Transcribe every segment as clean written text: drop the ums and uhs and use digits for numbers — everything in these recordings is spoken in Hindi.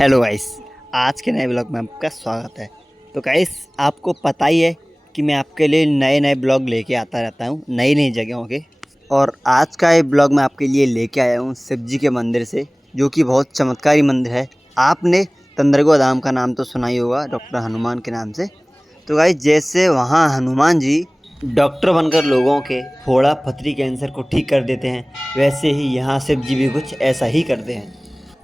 हेलो गाइस, आज के नए ब्लॉग में आपका स्वागत है। तो गाइस, आपको पता ही है कि मैं आपके लिए नए नए ब्लॉग लेके आता रहता हूँ नई नई जगहों के। और आज का ये ब्लॉग मैं आपके लिए लेके आया हूँ शिव जी के मंदिर से, जो कि बहुत चमत्कारी मंदिर है। आपने तंदरगो धाम का नाम तो सुना ही होगा, डॉक्टर हनुमान के नाम से। तो गाइस, जैसे वहाँ हनुमान जी डॉक्टर बनकर लोगों के फोड़ा पथरी कैंसर को ठीक कर देते हैं, वैसे ही यहाँ शिव जी भी कुछ ऐसा ही करते हैं।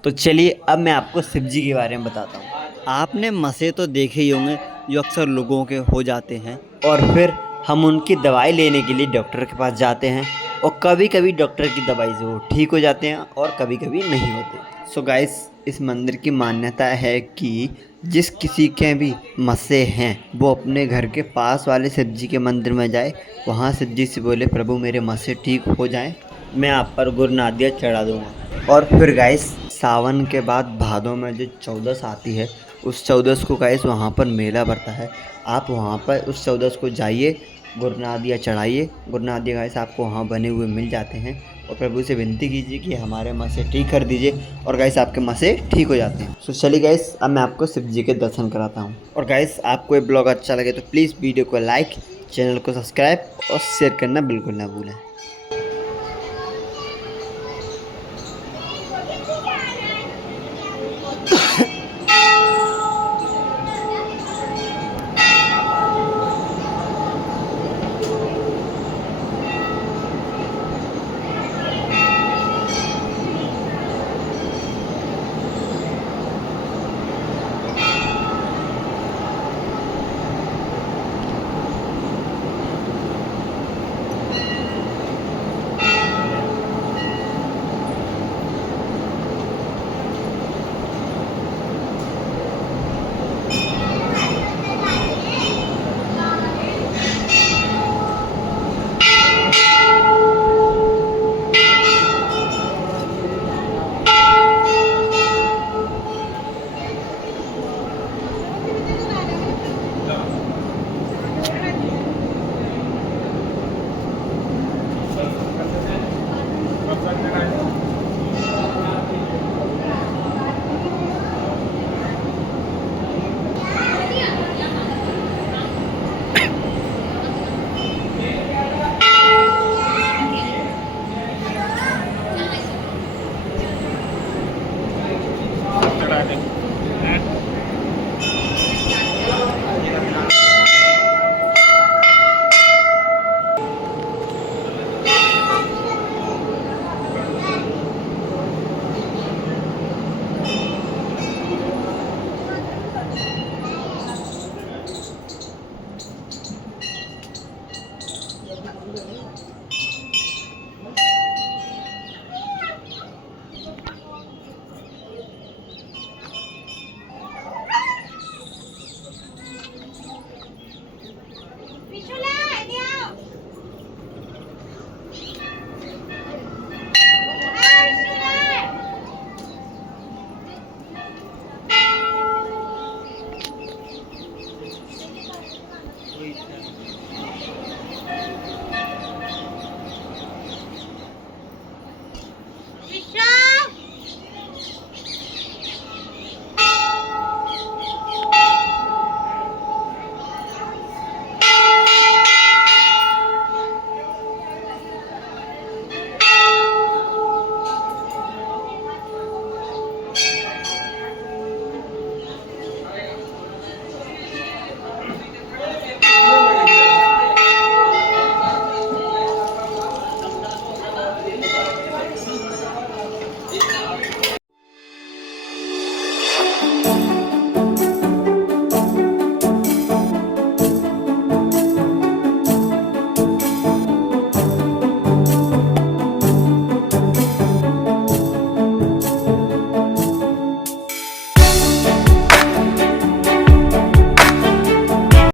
तो चलिए अब मैं आपको शिव जी के बारे में बताता हूँ। आपने मसे तो देखे ही होंगे जो अक्सर लोगों के हो जाते हैं, और फिर हम उनकी दवाई लेने के लिए डॉक्टर के पास जाते हैं, और कभी कभी डॉक्टर की दवाई से वो ठीक हो जाते हैं और कभी कभी नहीं होते। सो गाइस, इस मंदिर की मान्यता है कि जिस किसी के भी मस्से हैं वो अपने घर के पास वाले शिव जी के मंदिर में जाए, वहाँ शिव जी से बोले प्रभु मेरे मस्से ठीक हो जाएं, मैं आप पर गुरनादिया चढ़ा दूँगा। और फिर गाइस, सावन के बाद भादों में जो चौदस आती है, उस चौदस को गाइस वहाँ पर मेला भरता है। आप वहाँ पर उस चौदस को जाइए, गुरनादिया चढ़ाइए। गुरनादिया गाइस आपको वहाँ बने हुए मिल जाते हैं, और प्रभु से विनती कीजिए कि हमारे मस्से ठीक कर दीजिए, और गाइस आपके मस्से ठीक हो जाते हैं। सो चलिए गाइस, अब मैं आपको शिव जी के दर्शन कराता हूँ। और गाइस, आपको ये ब्लॉग अच्छा लगे तो प्लीज़ वीडियो को लाइक, चैनल को सब्सक्राइब और शेयर करना बिल्कुल ना भूलें।